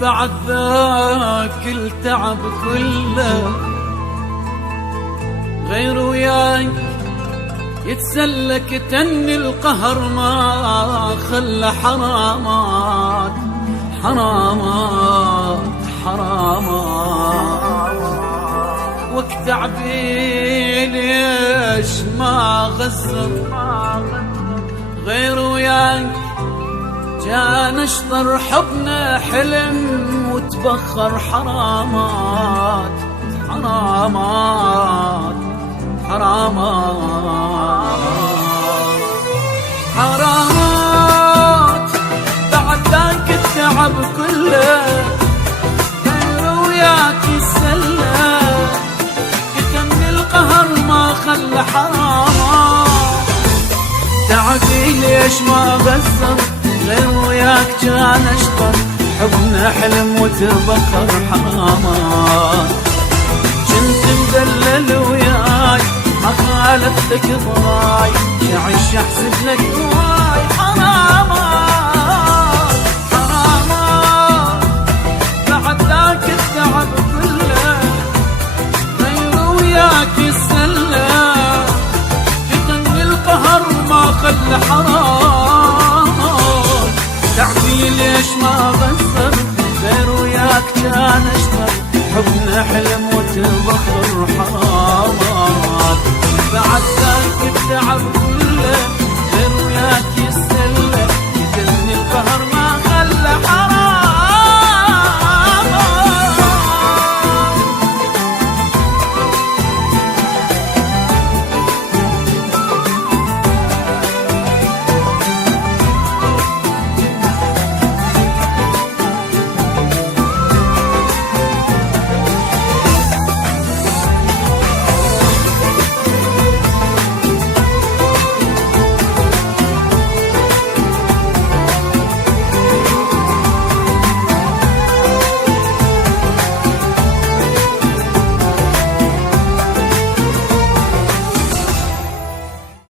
بعد ذاك التعب كله غير وياك يتسلك تني القهر ما خلى حرامات حرامات حرامات وقت تعبي ليش ما غزر غير وياك جان اشطر حبنا حلم وتبخر حرامات حرامات حرامات حرامات بعد ذاك التعب كله غير وياك يسلى كتم القهر ما خلى حرامات تعبي ليش ما غزر غير وياك كان اشطر حبنا حلم وتبخر حرامات كنت مدلل وياي ما خالفتك ضاي شعش احسب لك هواي حرامات حرامات بعد ذاك التعب كله غير وياك يسلى كتن القهر ما خلى حرام تعبي ليش ما غزر غير وياك كان اشطر حبنا حلم وتبخر حرامات بعد ذاك التعب كله